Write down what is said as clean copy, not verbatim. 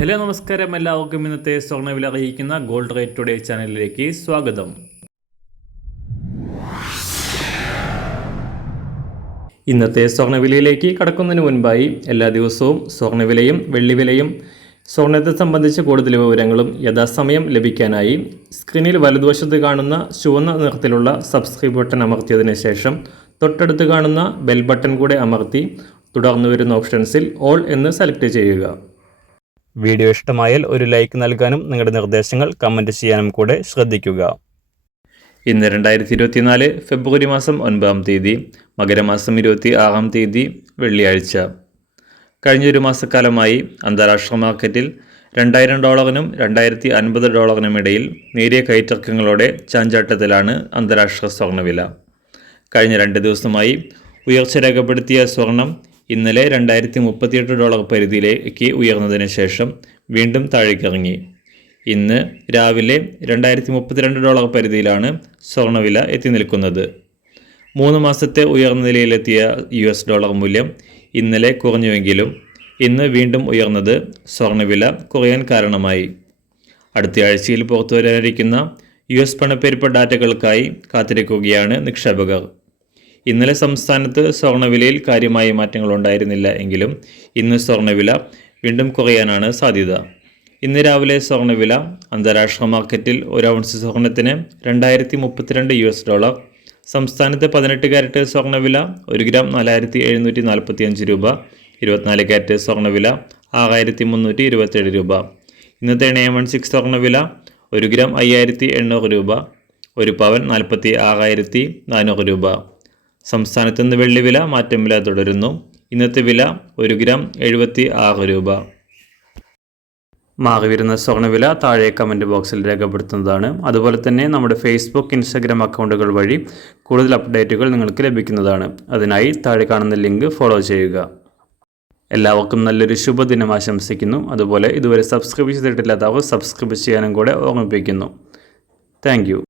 Hello നമസ്കാരം, എല്ലാവർക്കും ഇന്നത്തെ സ്വർണ്ണവില അറിയിക്കുന്ന ഗോൾഡ് റേറ്റ് ടുഡേ ചാനലിലേക്ക് സ്വാഗതം. ഇന്നത്തെ സ്വർണ്ണവിലയിലേക്ക് കടക്കുന്നതിന് മുൻപായി എല്ലാ ദിവസവും സ്വർണ്ണവിലയും വെള്ളിവിലയും സ്വർണ്ണത്തെ സംബന്ധിച്ച കൂടുതൽ വിവരങ്ങളും യഥാസമയം ലഭിക്കാനായി സ്ക്രീനിൽ വലതുവശത്ത് കാണുന്ന ചുവന്ന നിറത്തിലുള്ള സബ്സ്ക്രൈബ് ബട്ടൺ അമർത്തിയതിനു ശേഷം തൊട്ടടുത്ത് കാണുന്ന ബെൽ ബട്ടൺ കൂടെ അമർത്തി തുടർന്ന് വരുന്ന ഓപ്ഷൻസിൽ ഓൾ എന്ന് സെലക്ട് ചെയ്യുക. വീഡിയോ ഇഷ്ടമായാൽ ഒരു ലൈക്ക് നൽകാനും നിങ്ങളുടെ നിർദ്ദേശങ്ങൾ കമൻറ്റ് ചെയ്യാനും കൂടെ ശ്രദ്ധിക്കുക. ഇന്ന് 2024 ഫെബ്രുവരി മാസം 9-ാം തീയതി, മകരമാസം 26-ാം തീയതി, വെള്ളിയാഴ്ച. കഴിഞ്ഞൊരു മാസക്കാലമായി അന്താരാഷ്ട്ര മാർക്കറ്റിൽ $2000 $2050 ഇടയിൽ നേരിയ കയറ്റിറക്കങ്ങളോടെ ചാഞ്ചാട്ടത്തിലാണ് അന്താരാഷ്ട്ര സ്വർണ്ണവില. കഴിഞ്ഞ 2 ദിവസമായി ഉയർച്ച രേഖപ്പെടുത്തിയ സ്വർണം ഇന്നലെ $2038 പരിധിയിലേക്ക് ഉയർന്നതിന് ശേഷം വീണ്ടും താഴേക്കിറങ്ങി. ഇന്ന് രാവിലെ $2032 പരിധിയിലാണ് സ്വർണ്ണവില എത്തി നിൽക്കുന്നത്. 3 മാസത്തെ ഉയർന്ന നിലയിലെത്തിയ $US മൂല്യം ഇന്നലെ കുറഞ്ഞുവെങ്കിലും ഇന്ന് വീണ്ടും ഉയർന്നത് സ്വർണ്ണവില കുറയാൻ കാരണമായി. അടുത്ത ആഴ്ചയിൽ പുറത്തുവരാനിരിക്കുന്ന US പണപ്പെരുപ്പ ഡാറ്റകൾക്കായി കാത്തിരിക്കുകയാണ് നിക്ഷേപകർ. ഇന്നലെ സംസ്ഥാനത്ത് സ്വർണ്ണവിലയിൽ കാര്യമായ മാറ്റങ്ങൾ ഉണ്ടായിരുന്നില്ല എങ്കിലും ഇന്ന് സ്വർണ്ണവില വീണ്ടും കുറയാനാണ് സാധ്യത. ഇന്ന് രാവിലെ സ്വർണ്ണവില അന്താരാഷ്ട്ര മാർക്കറ്റിൽ 1 ഔൺസ് സ്വർണ്ണത്തിന് $2032, സംസ്ഥാനത്ത് 18 കാരറ്റ് സ്വർണ്ണവില 1 ഗ്രാം 4745 രൂപ, 24 കാരറ്റ് സ്വർണ്ണവില 6327 രൂപ. ഇന്നത്തെ 916 സ്വർണ്ണവില 1 ഗ്രാം 5800 രൂപ, 1 പവൻ 46400 രൂപ. സംസ്ഥാനത്ത് നിന്ന് വെള്ളിവില മാറ്റമില്ലാതെ തുടരുന്നു. ഇന്നത്തെ വില 1 ഗ്രാം 76 രൂപ. മാറിവരുന്ന സ്വർണ്ണവില താഴെ കമൻറ്റ് ബോക്സിൽ രേഖപ്പെടുത്തുന്നതാണ്. അതുപോലെ തന്നെ നമ്മുടെ ഫേസ്ബുക്ക്, ഇൻസ്റ്റാഗ്രാം അക്കൗണ്ടുകൾ വഴി കൂടുതൽ അപ്ഡേറ്റുകൾ നിങ്ങൾക്ക് ലഭിക്കുന്നതാണ്. അതിനായി താഴെ കാണുന്ന ലിങ്ക് ഫോളോ ചെയ്യുക. എല്ലാവർക്കും നല്ലൊരു ശുഭദിനം ആശംസിക്കുന്നു. അതുപോലെ ഇതുവരെ സബ്സ്ക്രൈബ് ചെയ്തിട്ടില്ലാത്തവർ സബ്സ്ക്രൈബ് ചെയ്യാനും കൂടെ ഓർമ്മിപ്പിക്കുന്നു. Thank you.